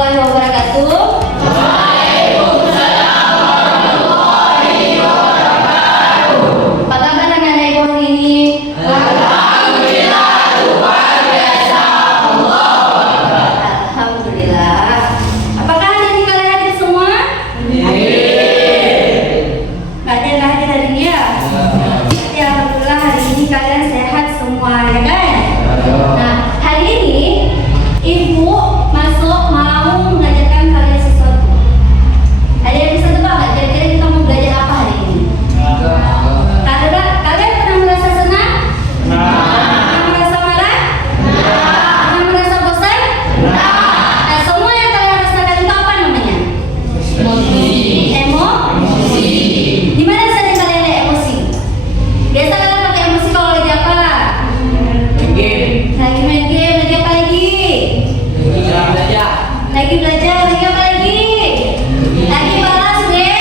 warahmatullahi wabarakatuh. Waalaikumsalam warahmatullahi wabarakatuh. Apa kabar anak-anak ibu hari ini? Alhamdulillah, luar biasa. Allahu Akbar. Alhamdulillah. Apakah hari ini kalian hadir semua? Nggak ada yang hadir hari ini ya? Ya, alhamdulillah hari ini kalian sehat semua ya kan? Nah, hari ini ibu masuk mau mengajarkan kalian sesuatu. Ada yang bisa tebak nggak? Kira-kira kita mau belajar apa hari ini? Kalian pernah merasa senang? Pernah merasa marah? Pernah merasa bosan? Nah, semua yang kalian rasakan itu apa namanya? Emosi. Di mana saja kalian ada emosi? Biasa kalian pakai emosi kalau lagi apa? Lagi main game, lagi apa lagi? Lagi belajar, lagi apa lagi? Lagi balas deh.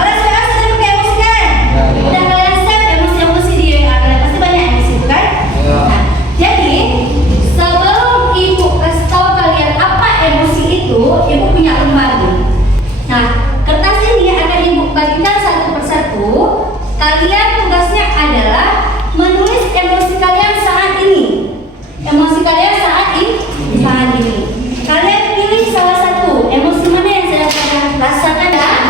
Balas WA sudah pakai emosi kan? Udah kalian save emosi-emosi di WA kalian, pasti banyak emosi itu kan? Nah, jadi sebelum ibu kasih tahu kalian apa emosi itu, ibu punya lembar nih. Nah, kertas ini akan ibu bagikan satu persatu. Kalian tugasnya adalah menulis emosi kalian saat ini. Emosi kalian saat ini. Kalian pilih salah satu emosi mana yang sedang kalian rasakan dan kalian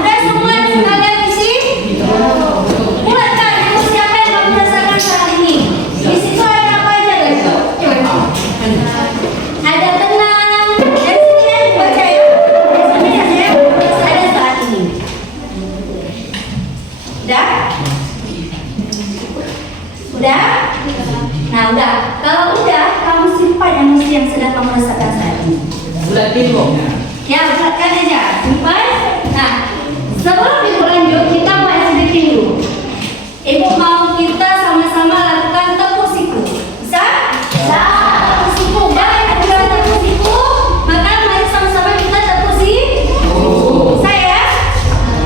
udah semua kalian isi. Buatkan emosi apa yang kamu rasakan saat ini. Di situ ada apa aja guys? Ada tenang. Dan sini ya baca ya. Sini ya ada saat ini. Udah? Nah udah. Kalau udah, kamu simpan emosi yang sedang kamu rasakan saat ini. Bulatin kok. Ya, bulatkan aja. Simpan. Nah, sebelum ibu lanjut, kita mau SBQ dulu. Ibu mau kita sama-sama lakukan tepuk siku. Bisa? Bisa. Tepuk siku. Baik, kita tepuk siku. Maka mari sama-sama kita tepuk siku. Bisa ya?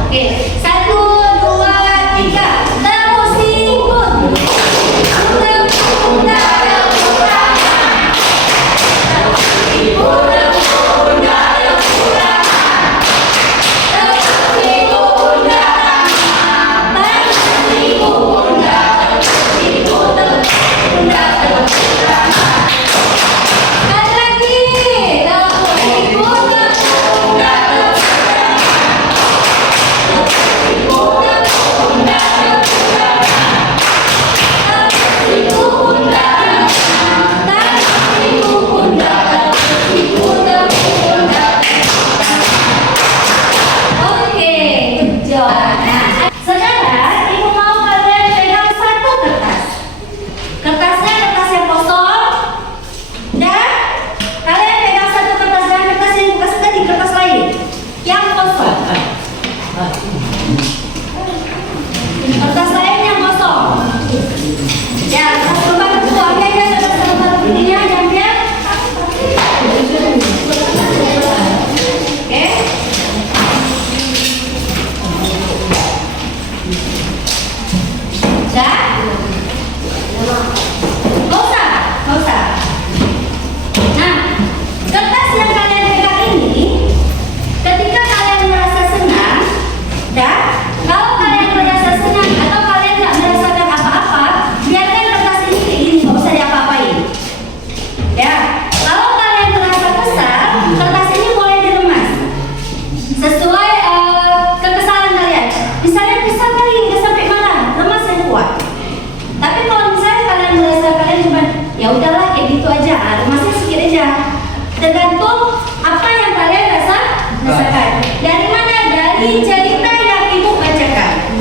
Oke. 1, 2, 3. Tepuk siku. Tergantung apa yang kalian rasakan. Dari mana? Dari cerita yang ibu bacakan.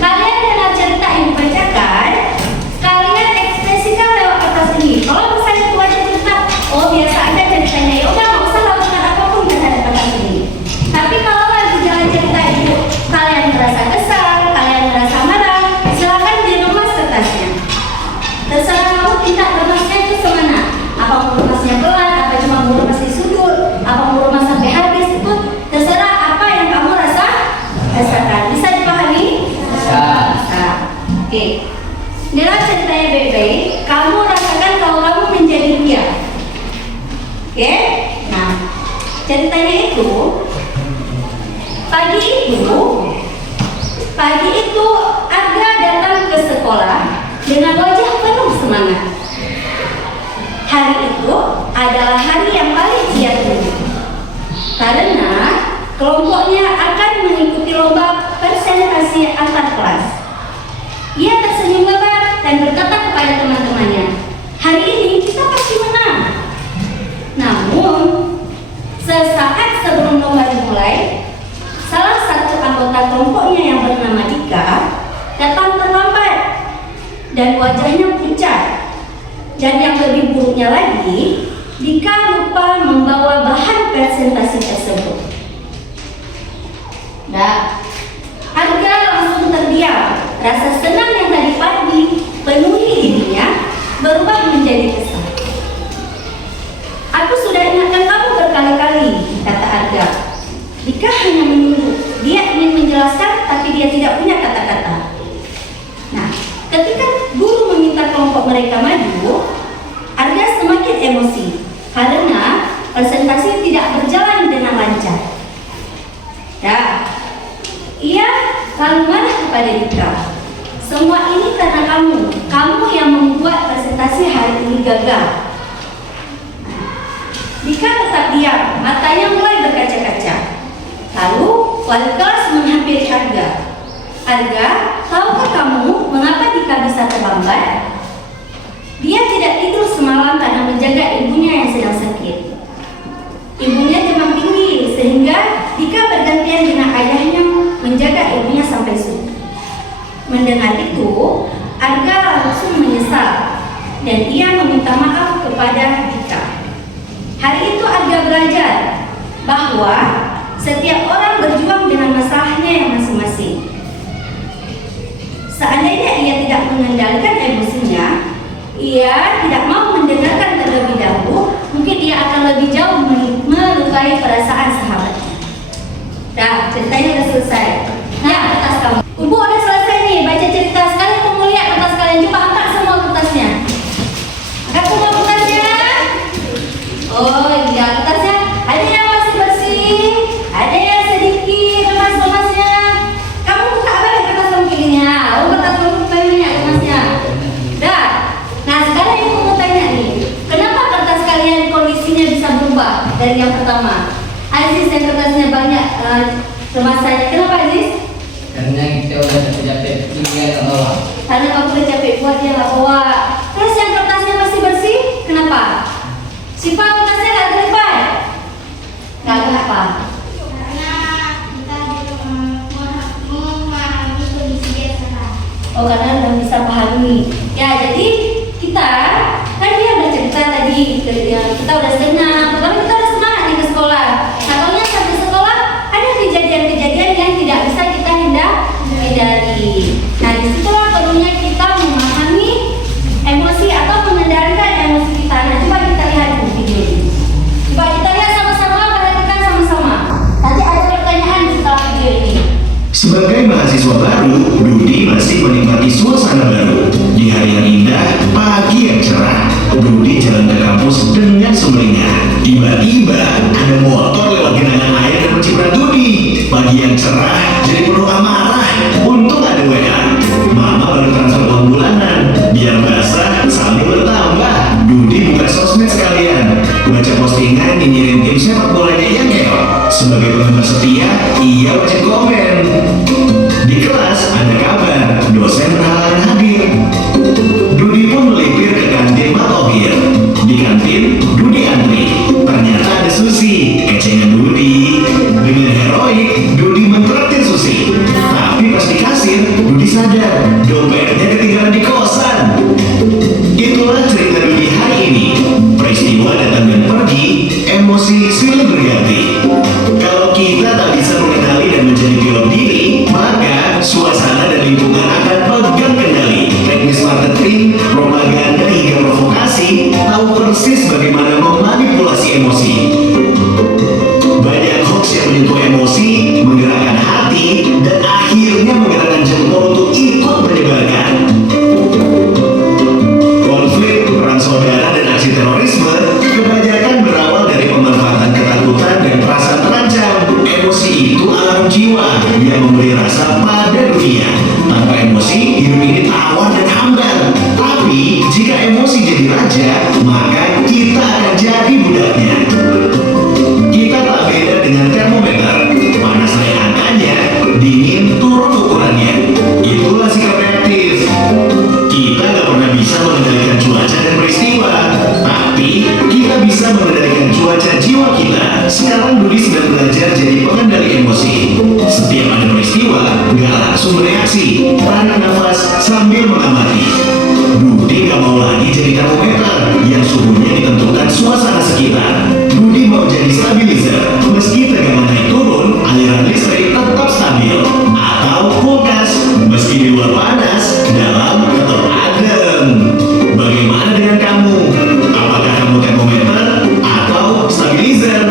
Kalian dengan cerita ibu bacakan, kalian ekspresikan lewat kertas ini. Kalau misalnya ibu baca cerita, oh biasa aja ceritanya, ya udah nggak usah lakukan apapun terhadap kertas ini. Tapi kalau lagi jalan cerita ibu, kalian merasa kesal, kalian merasa marah, silakan diremas kertasnya. Terserah kamu minta remasnya itu semana. Apa mau remasnya pelan, cuma mau remas di sudut, apa mau remas sampai habis, itu terserah apa yang kamu Pagi itu Arga datang ke sekolah dengan wajah penuh semangat. Hari itu adalah hari yang paling ia tunggu, karena kelompoknya akan mengikuti lomba presentasi antar kelas. Ia tersenyum lebar dan berkata kepada teman-temannya, "Hari ini kita pasti menang." Namun, sesaat sebelum lomba dimulai, salah satu anggota kelompoknya yang bernama Dika datang terlambat dan wajahnya pucat. Dan yang lebih buruknya lagi, Dika lupa membawa bahan presentasi tersebut. Arga langsung terdiam. Rasa senang yang tadi pagi penuhi dirinya berubah menjadi kesal. "Aku sudah ingatkan kamu berkali-kali," kata Arga. Dika hanya menunduk. Dia ingin menjelaskan, tapi dia tidak punya kata-kata. Nah, ketika guru meminta kelompok mereka maju, Arga semakin emosi karena presentasi tidak berjalan dengan lancar. Ia lalu marah kepada Dika. "Semua ini karena kamu yang membuat presentasi hari ini gagal." Dika tetap diam, matanya mulai berkaca-kaca. Lalu wali kelas menghampiri Arga. "Arga, tahukah kamu mengapa Dika bisa terlambat?" Dia tidak tidur semalam karena menjaga ibunya yang sedang sakit. Ibunya demam tinggi sehingga Dika bergantian dengan ayahnya menjaga ibunya sampai subuh. Mendengar itu, Arga langsung menyesal dan ia meminta maaf kepada Dika. Hari itu Arga belajar bahwa setiap orang berjuang dengan masalahnya yang masing-masing. Seandainya ia tidak mengendalikan emosinya, ia tidak mau mendengarkan terlebih dahulu, mungkin ia akan lebih jauh melukai perasaan sahabatnya. Ceritanya sudah selesai. Kertas kamu. Ibu udah selesai nih baca cerita. Sekarang aku mau lihat kertas kalian. Coba angkat semua kertasnya. Angkat semua kertasnya. Oh iya, kertasnya ada yang masih bersih, ada yang sedikit lemas-lemasnya. Kamu buka balik kertas kamu kayak gini ya. Kertas kamu banyak lemasnya. Nah sekarang ibu mau tanya nih, kenapa kertas kalian kondisinya bisa berubah dari yang pertama? Aziz yang kertasnya banyak lemasanya. Kenapa Aziz? Karena kita udah capek-capek tinggal ke bawah. Karena kamu udah capek buat dia nggak bawa. Terus yang kertasnya masih bersih, kenapa? Sifat kertasnya nggak terlibat? Nggak kenapa? Karena kita memahami kondisi dia sekarang. Oh, karena udah bisa pahami. Ya, jadi kita kan dia udah cerita tadi, kita udah senang, pertama kita udah semangat nih ke sekolah. Satunya sampai sekolah ada kejadian-kejadian yang tidak bisa kita hindari. Nah, disitulah perlunya kita memahami emosi atau mengendalikan emosi kita. Nah, coba kita lihat di video ini. Coba kita lihat sama-sama, perhatikan sama-sama. Nanti ada pertanyaan setelah video ini. Sebagai mahasiswa baru, Brudi masih menikmati suasana baru. Di hari yang indah, pagi yang cerah, Brudi jalan ke kampus dengan sumringah. Tiba-tiba ada motor lewat genangan air dan mencibrat Brudi. Pagi yang cerah jadi penuh amarah. Untung ada WA. Mama baru transfer uang bulanan. Biar basah sambil bertambah. Brudi buka sosmed sekalian. Baca postingan nyinyirin tim sepak bolanya yang keok. Sebagai penggemar setia, ia wajib komen. Di kelas ada kabar dosen berhalangan hadir. Dudi pun melipir ke kantin Matohir. Di kantin, Dudi antri. Ternyata ada Susi, kecengan Dudi. Dengan heroik, Dudi mentraktir Susi. Tapi pas di kasir, Dudi sadar dompetnya ketinggalan di kosan. Itulah cerita Dudi hari ini. Peristiwa datang dan pergi, emosi silih berganti. Kalau kita tak bisa mengenali dan menjadi pilot diri, maka suasana dan lingkungan akan pegang kendali. Teknis marketing, propaganda hingga provokasi tahu persis bagaimana memanipulasi emosi. Banyak hoax yang menyentuh emosi, menggerakkan hati, dan akhirnya menggerakkan jempol untuk ikut menyebarkan. itu alarm jiwa yang memberi rasa pada dunia. Tanpa emosi, hidup ini tawar dan hambar. Tapi jika emosi jadi raja, maka kita akan jadi budaknya. Kita tak beda dengan termometer. Panas naik angkanya, dingin turun ukurannya. Itulah sikap reaktif. Kita gak pernah bisa mengendalikan cuaca dan peristiwa, tapi kita bisa mengendalikan cuaca jiwa kita. Sekarang Budi sedang belajar jadi pengendali emosi. Setiap ada peristiwa, gak langsung bereaksi. Tarik nafas sambil mengamati. Budi gak mau lagi jadi termometer yang suhunya ditentukan suasana sekitar. Budi mau jadi stabilizer. Meski tegangan naik turun, aliran listrik tetap stabil. Atau kulkas, meski di luar panas, dalam tetap adem. Bagaimana dengan kamu? Apakah kamu termometer atau stabilizer?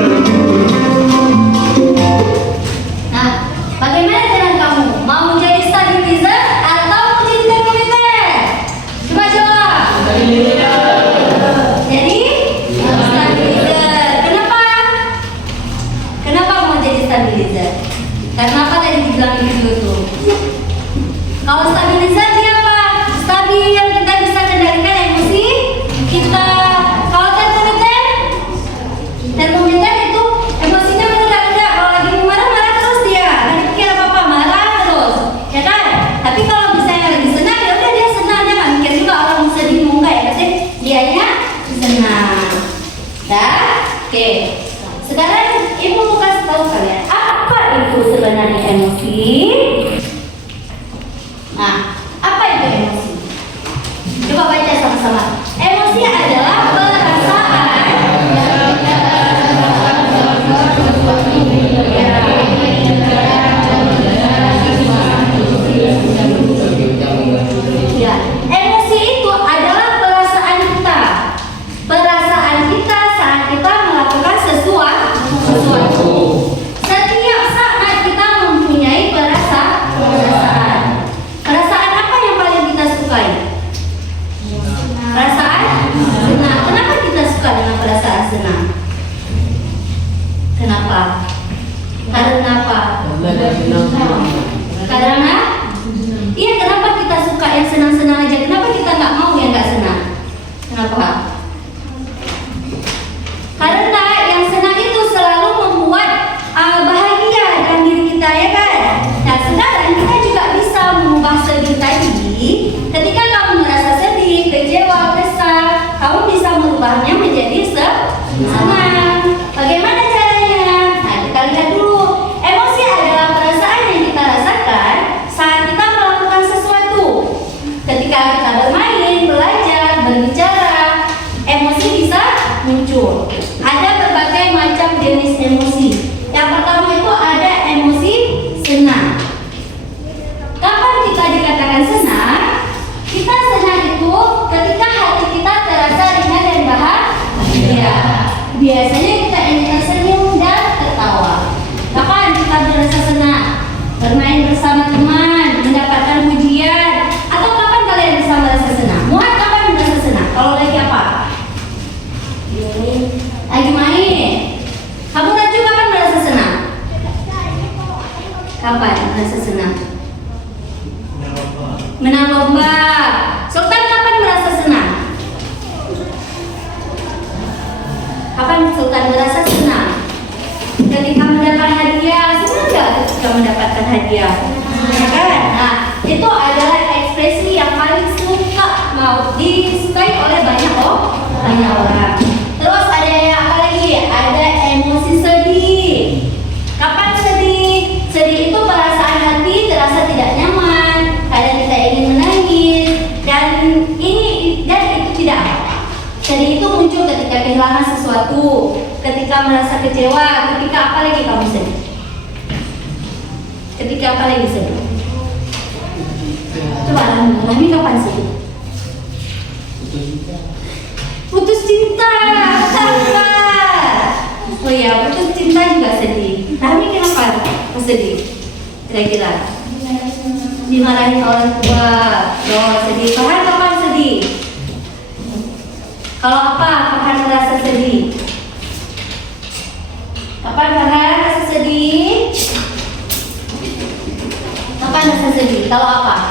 Nah, bagaimana dengan kamu? Mau jadi stabilizer atau mau jadi termometer? Coba jawab. Jadi stabilizer. Kenapa? Kenapa mau jadi stabilizer? Karena apa tadi dibilang itu tuh? Kalau stabilizer dia apa? Stabil, kita bisa kendalikan emosi kita. Kalau termometer itu emosinya meledak-ledak. Kalau lagi marah-marah terus dia, lagi pikir apa-apa marah terus, ya kan? Tapi kalau misalnya lagi senang, ya udah dia senang, dia nggak mikir juga orang sedih mau nggak ya, pasti dianya senang. Dah, oke. Sekarang ibu mau kasih tahu kalian apa itu sebenarnya emosi. Nah, apa itu emosi? Coba baca sama-sama. Emosi adalah perasaan. Ya, emosi itu adalah perasaan kita. Perasaan kita saat kita melakukan sesuatu. Setiap saat kita mempunyai perasaan. Perasaan apa yang paling kita sukai? Perasaan senang. Kenapa kita suka dengan perasaan senang? Kenapa? Karena apa? Karena iya, kenapa kita suka yang senang-senang aja? Kenapa kita nggak mau yang nggak senang? Kenapa? Karena yang senang itu selalu membuat bahagia dalam diri kita, ya kan? Nah, sekarang kita juga bisa mengubah sedih tadi. Ketika kamu merasa sedih, kecewa, kesal, kamu bisa merubahnya menjadi senang. Bagaimana caranya? Nah, kita lihat dulu. Emosi adalah perasaan yang kita rasakan saat kita melakukan sesuatu. Ketika kita bermain, belajar, berbicara, emosi bisa muncul. Ada berbagai macam jenis emosi. Yang pertama itu ada emosi senang. Kapan kita dikatakan senang? Kita senang itu ketika hati kita terasa ringan dan bahagia. Biasanya kita ingin tersenyum dan tertawa. Kapan kita merasa senang? Bermain bersama teman, mendapatkan pujian. Atau kapan kalian bisa merasa senang? Muat kapan merasa senang? Kalau lagi apa? Lagi main. Kamu Raju kapan merasa senang? Kapan merasa senang? Menang lomba. Sultan kapan merasa senang? Kapan Sultan merasa senang? Ketika mendapat hadiah. Senang nggak ketika mendapatkan hadiah? Ya kan? Nah, itu adalah ekspresi yang paling disukai oleh banyak orang. Terus ada yang apa lagi? Ada emosi sedih. Kapan sedih? Sedih itu perasaan hati terasa tidak nyaman, kadang kita ingin menangis, dan itu tidak apa-apa. Sedih itu muncul ketika kehilangan sesuatu, ketika merasa kecewa, ketika apa lagi kamu sedih? Ketika apa lagi sedih? Coba Rahmi kapan sedih? Putus cinta. Oh iya, putus cinta juga sedih. Rahmi kenapa sedih? Kira-kira dimarahin orang tua, sedih. Farhan kapan sedih? Kalau apa Farhan merasa sedih? Kapan Farhan merasa sedih? Kalau apa?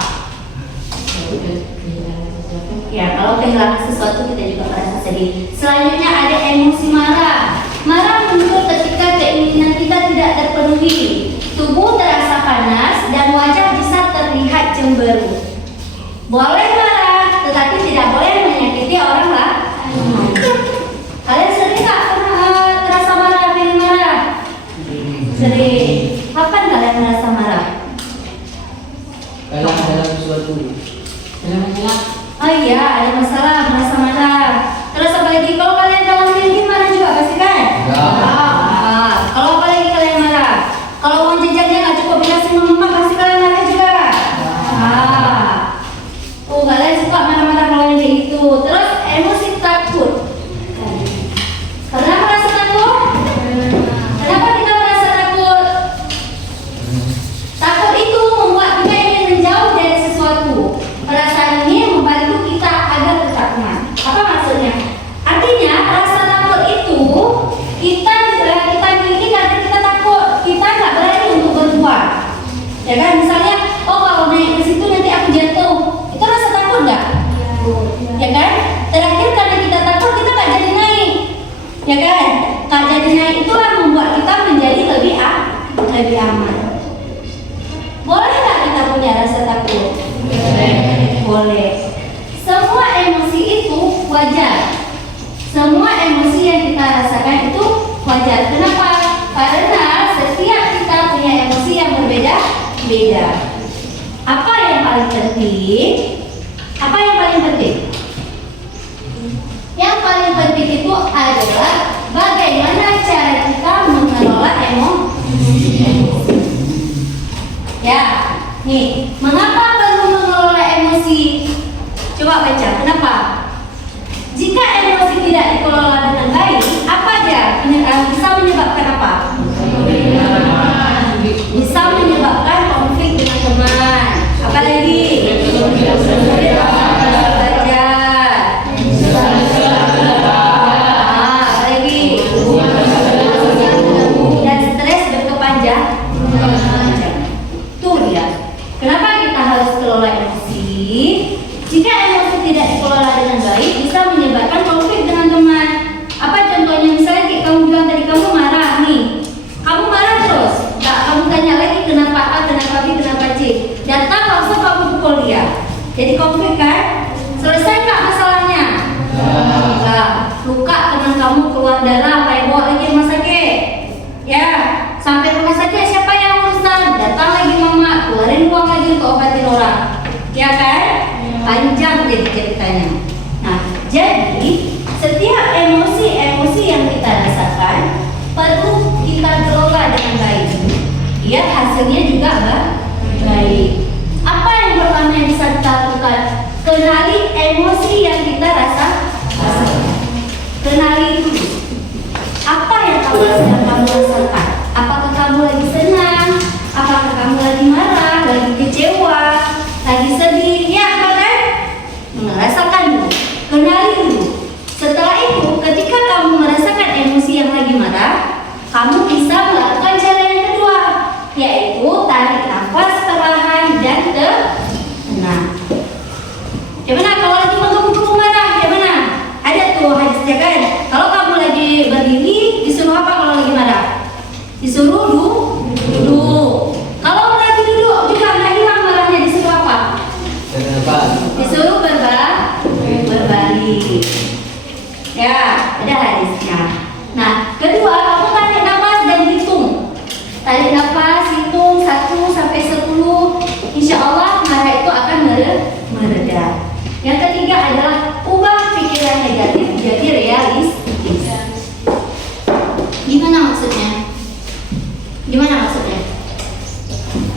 Ya, kalau kehilangan sesuatu kita juga merasa sedih. Selanjutnya ada emosi marah. Marah muncul ketika keinginan kita tidak terpenuhi. Tubuh terasa panas dan wajah bisa terlihat cemberut. Boleh marah, tetapi tidak boleh menyakiti orang lain. Kalian sering nggak pernah terasa marah, pilih marah? Sering. Kapan kalian merasa marah? Kalah dalam sesuatu. Oh iya, ada masalah, merasa marah. Terus apa lagi? Kalau kalian dalam mimpi marah juga pasti kan? Ya. Kalau apa lagi kalian marah? Kalau uang jajannya nggak cukup dikasih mama, pasti kalian marah juga. Kalian suka marah-marah kalau yang kayak gitu. Terus emosi takut. Pernah merasa takut? Kenapa kita merasa takut? Takut itu membuat kita ingin menjauh dari sesuatu. Perasaan ini membantu kita agar tetap aman. Apa maksudnya? Artinya rasa takut itu kita miliki karena kita takut. Kita nggak berani untuk berbuat. Ya kan? Misalnya, oh kalau naik ke situ nanti aku jatuh. Itu rasa takut nggak? Ya kan? Terakhir karena kita takut kita nggak jadi naik. Ya kan? Nggak jadi naik itulah membuat kita menjadi lebih aman. Boleh nggak kita punya rasa takut? Boleh. Semua emosi itu wajar. Semua emosi yang kita rasakan itu wajar. Kenapa? Karena setiap kita punya emosi yang berbeda-beda. Apa yang paling penting? Apa yang paling penting? Yang paling penting itu adalah bagaimana cara kita mengelola emosi. Ya, nih, mengapa perlu mengelola emosi? Coba baca, kenapa? Jika emosi tidak dikelola dengan baik, apa aja bisa menyebabkan apa? Bisa menyebabkan konflik dengan teman. Apa lagi? Dan stres berkepanjangan. Tuh dia. Kenapa kita harus kelola emosi? Jika emosi tidak dikelola dengan baik, bisa menyebabkan konflik dengan teman. Apa contohnya? Misalnya kayak kamu bilang tadi kamu marah nih. Kamu marah terus. Nggak kamu tanya lagi kenapa A, kenapa B, kenapa C. Datang langsung kamu pukul dia. Jadi konflik kan? Selesai nggak masalahnya? Enggak. Luka teman kamu keluar darah, kayak bawa lagi rumah sakit. Ya, sampai rumah sakit siapa yang urusan? Datang lagi mama, keluarin uang lagi untuk obatin orang. Ya kan? Panjang jadi ceritanya. Nah, jadi setiap emosi yang kita rasakan perlu kita kelola dengan baik. Biar hasilnya juga baik. Apa yang pertama yang bisa kita lakukan? Kenali emosi yang kita rasakan. Kenali dulu. Apa yang sedang kamu rasakan? Apakah kamu lagi senang? Apakah kamu lagi marah? Lagi kecewa? Lagi sedih? Ya, apa kan? Merasakan dulu. Kenali dulu. Setelah itu, ketika kamu merasakan emosi yang lagi marah, kamu bisa melakukan cara yang kedua, yaitu tarik nafas perlahan dan tenang. Gimana kalau lagi menggebu-gebu marah? Gimana? Ada tuh hadisnya kan? Kalau kamu lagi berdiri, disuruh apa kalau lagi marah? Disuruh duduk. Kalau lagi duduk juga nggak hilang marahnya, disuruh apa? Disuruh berbalik. Ya, ada hadisnya. Nah, kedua, kamu tarik nafas dan hitung. Tarik nafas, hitung 1 sampai 10. Insya Allah marah itu akan mereda. Yang ketiga adalah ubah pikiran negatif jadi realistis. Gimana maksudnya?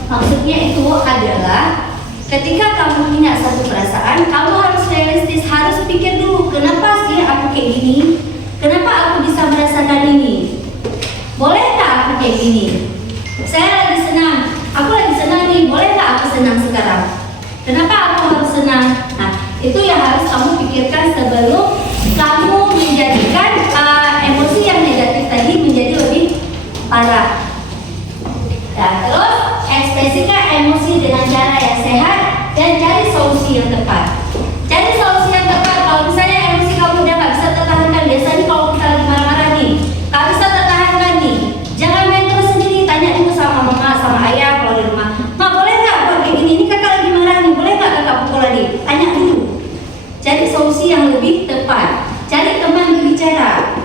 Maksudnya itu adalah ketika kamu punya satu perasaan, kamu harus realistis, harus pikir dulu, kenapa sih aku kayak gini? Kenapa aku bisa merasakan ini? Bolehkah aku kayak gini? Saya lagi senang, aku lagi senang nih, bolehkah aku senang sekarang? Kenapa aku harus senang? Nah, itu yang harus kamu pikirkan sebelum kamu menjadikan emosi yang negatif tadi menjadi lebih parah. Dan terus Jadi sikap emosi dengan cara yang sehat dan cari solusi yang tepat. Cari solusi yang tepat. Kalau misalnya emosi kamu udah nggak bisa tertahankan, biasanya kalau kita lagi marah-marah nih, nggak bisa tertahankan nih, jangan main terus sendiri. Tanya dulu sama mama, sama ayah kalau di rumah. Ma, boleh nggak buat kayak gini? Ini kakak lagi marah nih, boleh nggak kakak pukul lagi? Tanya dulu. Cari solusi yang lebih tepat. Cari teman berbicara.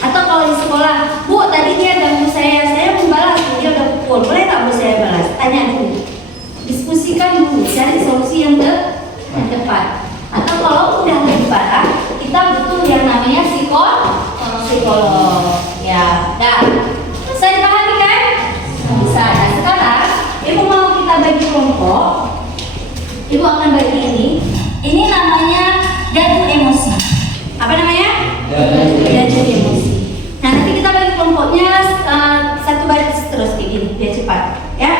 Atau kalau di sekolah, Bu, tadi dia ganggu saya membalas, dia udah pukul, boleh nggak Bu saya balas? Tanya dulu. Diskusikan dulu, cari solusi yang tepat. Atau kalau udah lebih parah, kita butuh yang namanya psikolog. Ya, dah. Bisa dipahami kan? Bisa. Nah, sekarang Ibu mau kita bagi kelompok. Ibu akan bagi ini. Ini namanya dadu emosi. Apa namanya? Dadu emosi. Nah, nanti kita bagi kelompoknya satu baris terus kayak gini, biar cepat, ya.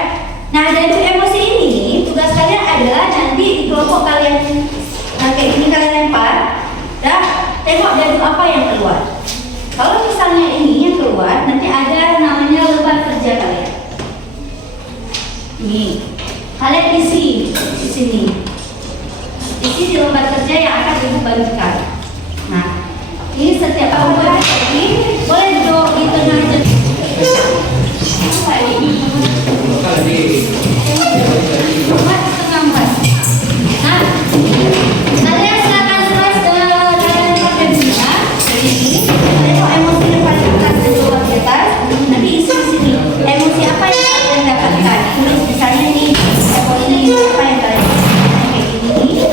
Nah, dadu emosi ini tugas kalian adalah nanti di kelompok kalian kayak gini kalian lempar, dah. Tengok dadu apa yang keluar. Kalau misalnya ini yang keluar, nanti ada namanya lembar kerja kalian. Ini, kalian isi di sini. Isi di lembar kerja yang akan Ibu bagikan. Nah, ini setiap lembar lagi boleh duduk di tengah aja. Apa ini? Buat tengah Mas. Nah, kalian silakan tulis dalam pakai bunga. Ini, tengok emosi yang paling atas dan bawah di atas. Nanti isi di sini. Emosi apa yang kalian dapatkan? Tulis misalnya nih, emosi ini apa yang kalian dapatkan kayak gini.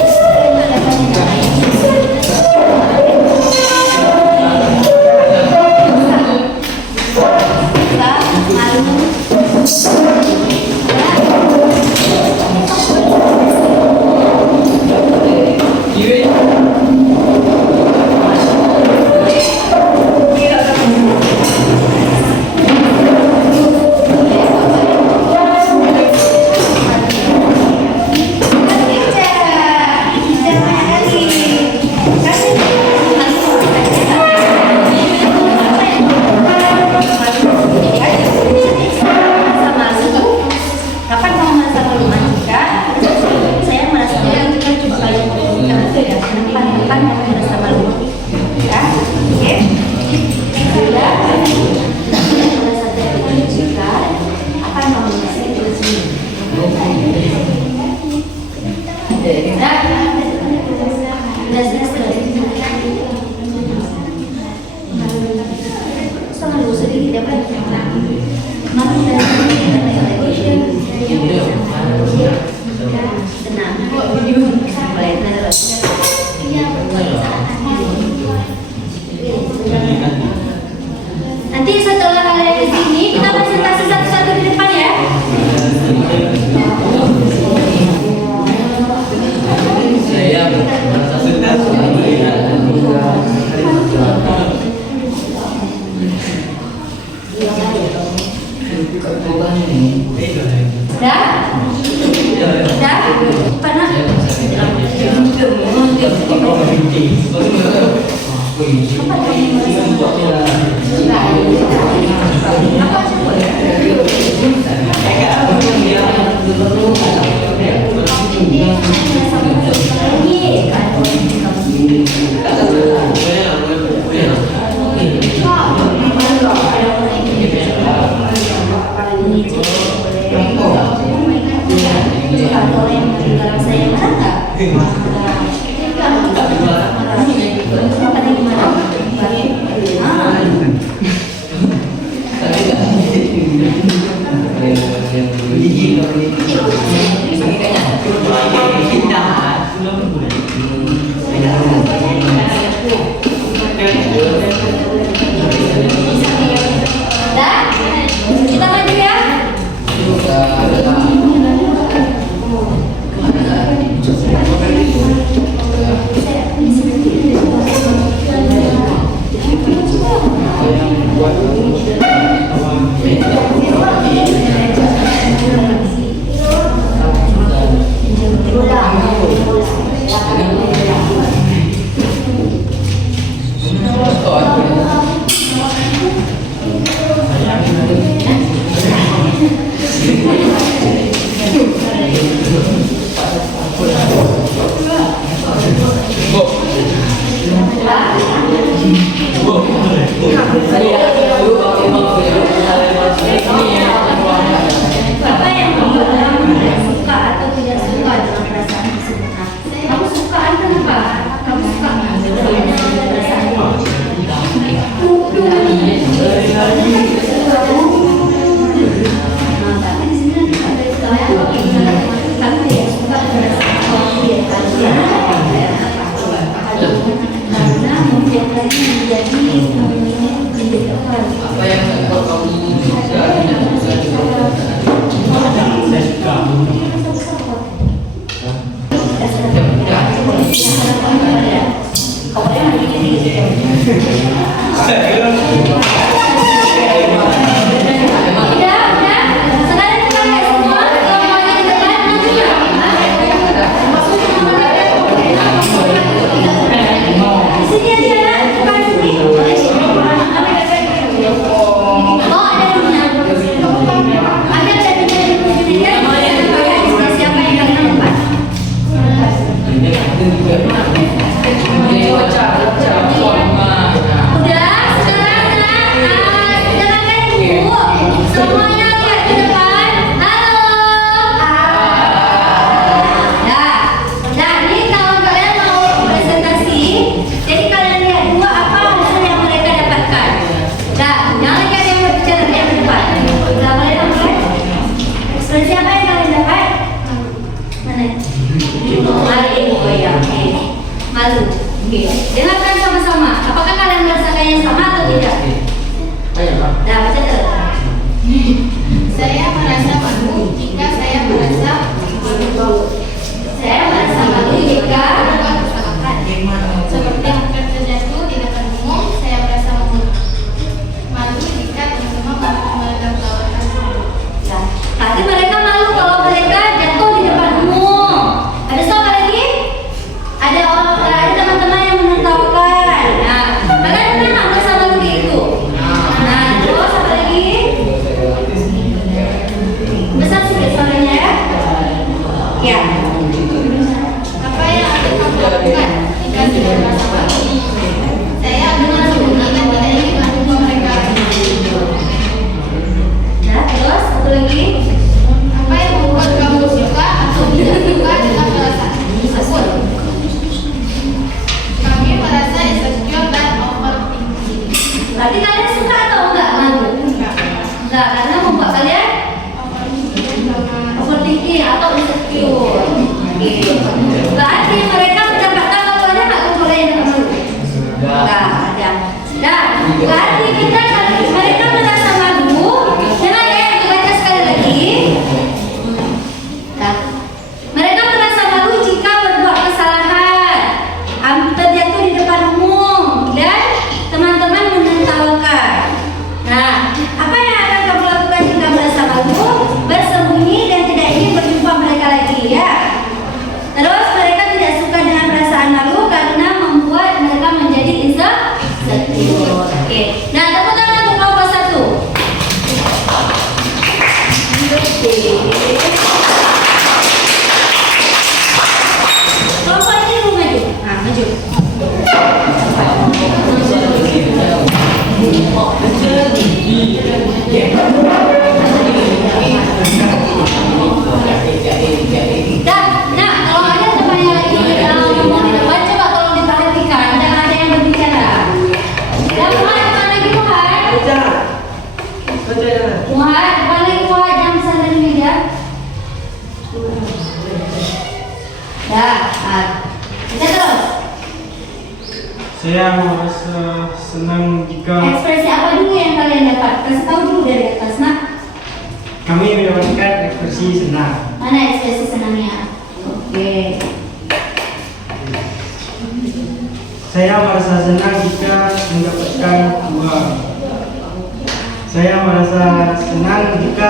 Kapan mau merasa malu jika saya merasa malu jika coba kalian buktikan aja ya. Kapan mau merasa malu, ya? Oke. Sudah. Merasa malu jika apa mau merasa itu sini. Sangat luas sedikit ya Pak. Malu dan tenang. Boleh terus. Nanti setelah kalian di sini kita presentasi satu-satu di depan ya. Saya Dah? Panas? Kalau yang tinggal saya marah nggak? Kita maju ya. Oh ya, oke. Malu. Oke. Dengarkan sama-sama. Apakah kalian merasakan yang sama atau tidak? Nah, baca terus. Saya merasa malu jika saya merasa malu. Saya merasa malu jika Seperti bukan terjatuh di depan umum, saya merasa malu jika teman-teman menertawakan saya. ya. Tadi mereka malu kalau mereka jatuh di depan umum. Ada siapa lagi? Ada teman-teman yang menertawakan. Nah, kalian pernah nggak merasa malu gitu? Nah, terus apa lagi? Besar sedikit suaranya ya. Ya. Apa yang akan kamu lakukan jika sudah merasa malu? Saya akan melakukan tidak ingin mendukung mereka. Nah, terus satu lagi. Apa yang membuat kamu suka atau tidak suka dengan perasaan tersebut? Kami merasa insecure dan overthinking. Berarti kalian suka atau enggak malu? Enggak, karena membuat kalian overthinking atau insecure. Oke. Berarti mereka mendapatkan laporannya nggak kepada yang malu? Enggak ada. Nah, berarti mereka merasa malu. Jangan ya, dibaca sekali lagi. Nah, mereka merasa malu jika berbuat kesalahan, terjatuh di depan umum, dan teman-teman menertawakan. Nah, apa yang akan kamu lakukan jika merasa malu? Bersembunyi dan tidak ingin berjumpa mereka lagi, ya. Terus mereka tidak suka dengan perasaan malu karena membuat mereka menjadi insecure. Oke. Nah, tepuk tangan untuk kelompok 1. Kelompok ini dulu maju. Nah, maju. Nah, kalau ada temannya lagi ngomong di depan, coba tolong diperhatikan, jangan ada yang berbicara. Dan Muhammad, depan lagi Muhammad. Muhammad, depan lagi Muhammad, jangan bersandar di meja. Nah, kita terus. Saya merasa senang jika Ekspresi apa dulu yang kalian dapat? Kasih tahu dulu dari atas, nak. kami mendapatkan ekspresi senang. Mana ekspresi senangnya? Oke. Saya merasa senang jika mendapatkan uang. Saya merasa senang jika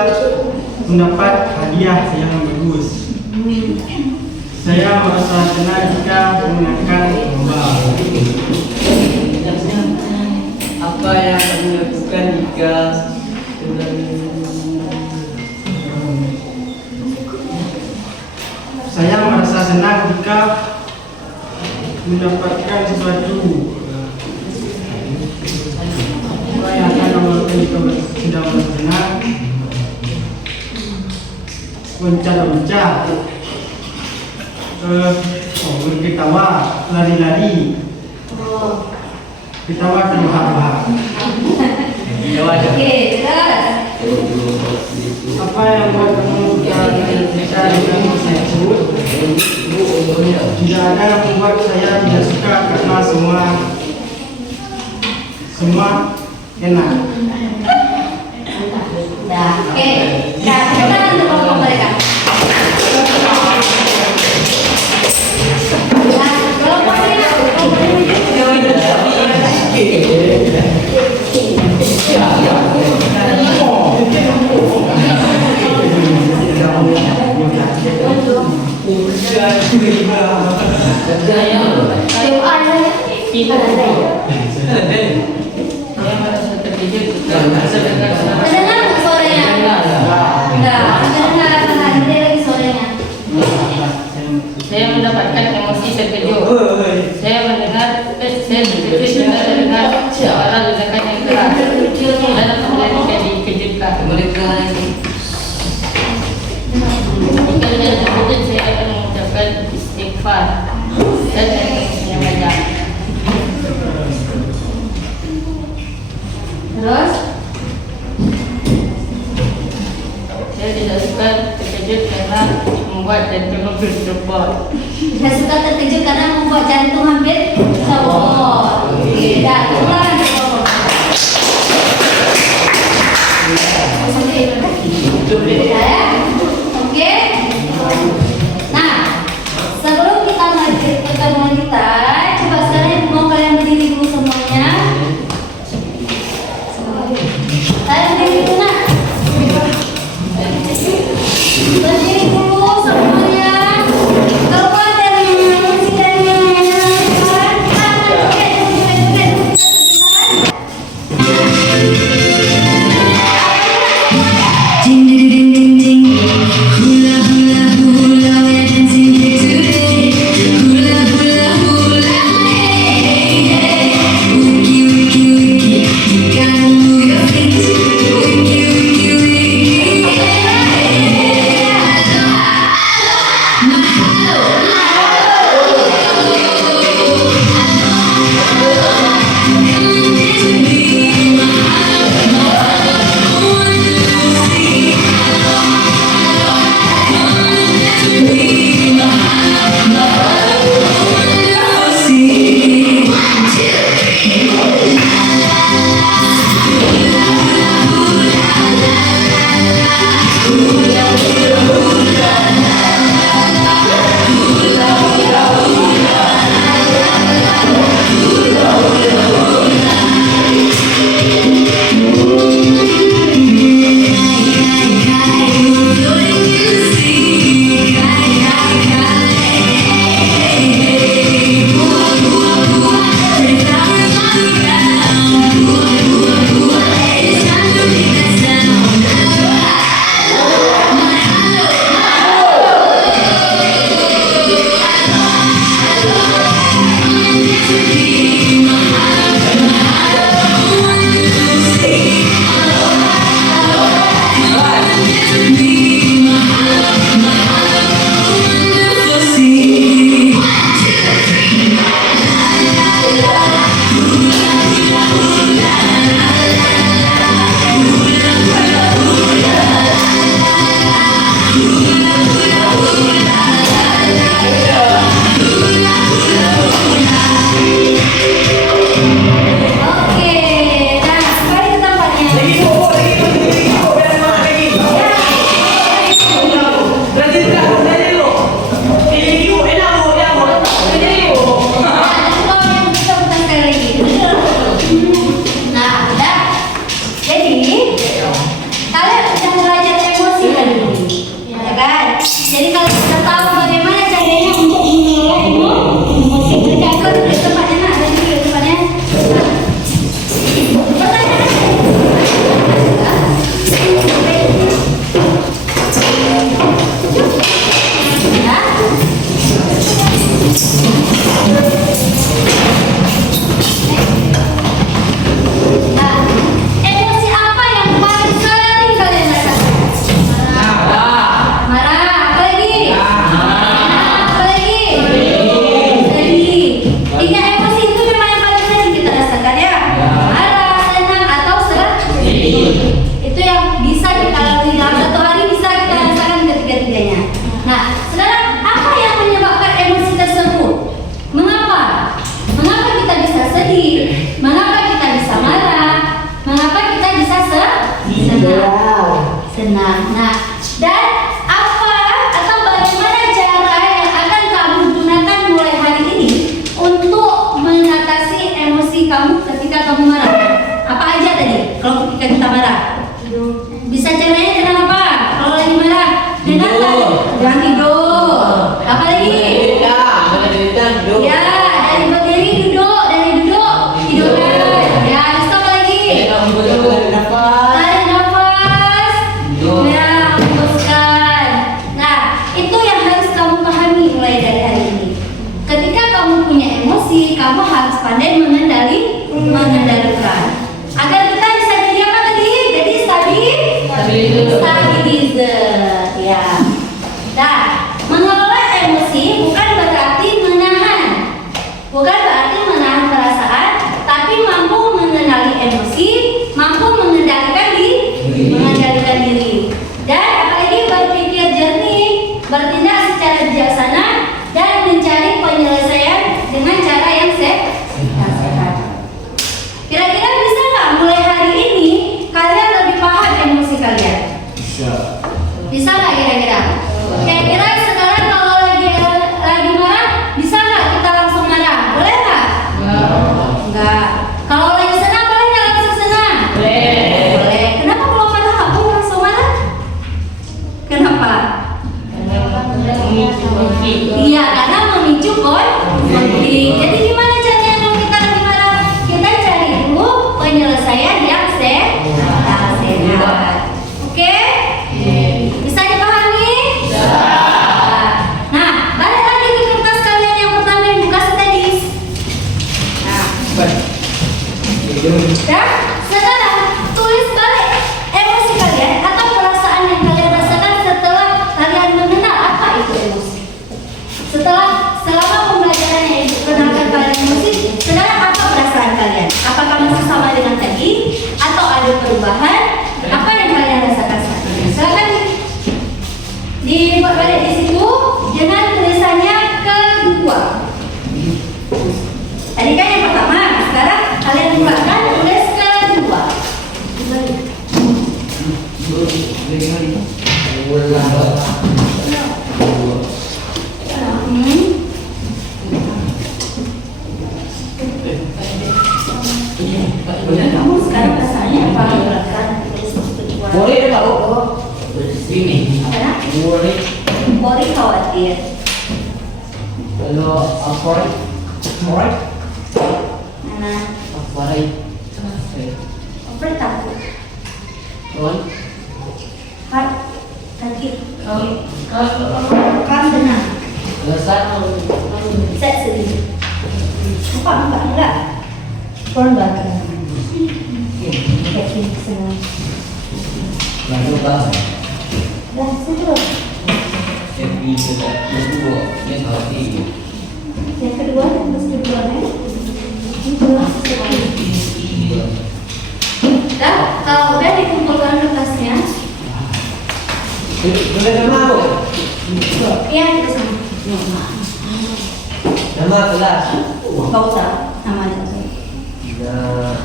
mendapat hadiah yang bagus. Saya merasa senang jika memenangkan lomba. Apa yang kamu lakukan jika Saya merasa senang jika mendapatkan sesuatu. Apa yang akan kamu lakukan jika sedang merasa senang? Mencah-mencah, berketawa, lari-lari, ketawa terbahak-bahak. Oke, terus. Apa yang buat kamu bisa dengan tersebut? Tidak ada yang membuat saya tidak suka karena semua enak. Nah, oke. Nah, kita untuk kelompok mereka. Nah, kelompok mereka. Terdengar nggak suaranya? Enggak, terdengar pelan. Beda lagi suaranya. Saya mendapatkan emosi terkejut. Saya terkejut dengan mendengar suara ledakan yang keras. Dan kemudian jadi dikejutkan. mereka ini Jika dengan terkejut, saya akan mengucapkan istighfar dan menyampaikan. Terus? Saya tidak suka terkejut karena membuat jantung hampir copot. Saya suka terkejut karena membuat jantung hampir copot. Oke, dah, tepuk tangan. Ya, oke. Nah, sebelum kita lanjut ke pertemuan kita, coba sekarang mau kalian berdiri dulu semuanya. Kalian berdiri dulu, nak. Berdiri dulu semuanya. Keluar dari senang. Nah, dan apa atau bagaimana cara yang akan kamu gunakan mulai hari ini untuk mengatasi emosi kamu ketika kamu marah? Apa aja tadi kalau ketika kita marah? Bisa caranya dengan apa? Kalau lagi marah dengan jangan tidur. Apa lagi? Ya, dari berdiri duduk, dari duduk tidurkan. Ya, terus apa lagi? Tarik nafas. Ya, hembuskan. Nah, itu yang harus kamu pahami mulai dari hari ini. Ketika kamu punya emosi, kamu harus pandai mengendalikan. Agar kita bisa jadi apa tadi? Jadi stabilizer. Ya. Nah, mengelola emosi bukan berarti menahan. Bukan berarti menahan perasaan, tapi mampu mengenali emosi, mampu mengendalikan diri. Dan apalagi berpikir jernih, bertindak konflik. Iya, karena memicu konflik. Jadi gimana caranya kalau kita lagi marah? Kita cari dulu penyelesaian yang sehat. Oke? Bisa dipahami? Nah, balik lagi ke kertas kalian yang pertama yang buka studies. Nah, sekarang tulis balik emosi kalian atau perasaan yang kalian rasakan setelah kalian mengenal apa itu emosi. Selama pembelajaran yang ibu kenalkan kalian emosi, sekarang apa perasaan kalian? Apakah masih sama dengan tadi atau ada perubahan? Apa yang kalian rasakan saat ini? Silakan dibuat balik di situ dengan tulisannya kedua. Tadi kan yang pertama, sekarang kalian buatkan tulis kedua. Kamu sekarang perasaannya apa? Kedua. Boleh tahu? Ini. Karena Boleh. Boleh khawatir. Kalau apa? Mana? Apa? Over takut. Heart sakit. Kan benar. Set sedih. Enggak. Kurang banget. Kayak gini senang. Lalu apa? Lah, situ. Yang kedua, yang ketiga. Yang kedua, terus kedua nih. Kedua, dah, kalau udah dikumpulkan kertasnya, Boleh nama apa? iya kita sama. Nama kelas. Gak usah nama itu. Nah.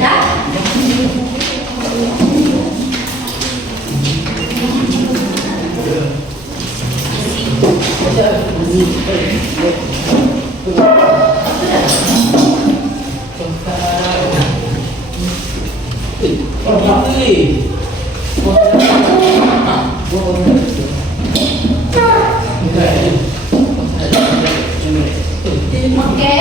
Dah. Oke.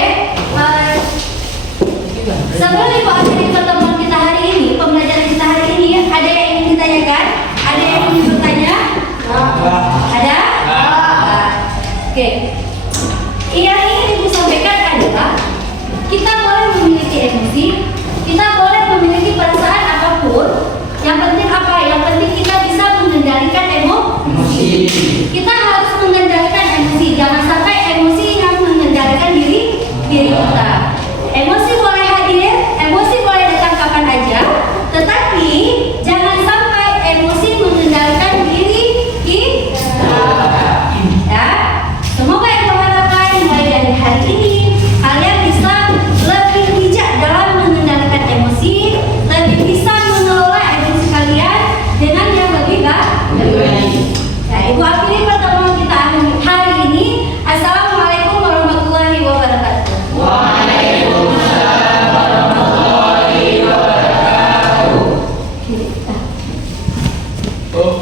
Sebelum Ibu akhiri pertemuan kita hari ini, pembelajaran kita hari ini, ada yang ingin ditanyakan? Ada yang ingin bertanya? Ada? Oke. Yang ingin Ibu sampaikan adalah kita boleh memiliki emosi, kita boleh memiliki perasaan apapun. Yang penting apa? Yang penting kita bisa mengendalikan emosi. Kita harus mengendalikan emosi. Jangan sampai emosi yang mengendalikan diri kita. Emosi boleh hadir, emosi boleh datang kapan aja, tetapi jangan sampai emosi mengendalikan diri kita. Ya, semoga yang berharapkan mulai dari hari ini kalian bisa lebih bijak dalam mengendalikan emosi, lebih bisa mengelola emosi kalian dengan yang lebih baik. Ya, Ibu akhiri pertemuan kita hari ini. Assalamualaikum warahmatullahi wabarakatuh. Waalaikumsalam warahmatullahi wabarakatuh. Oh.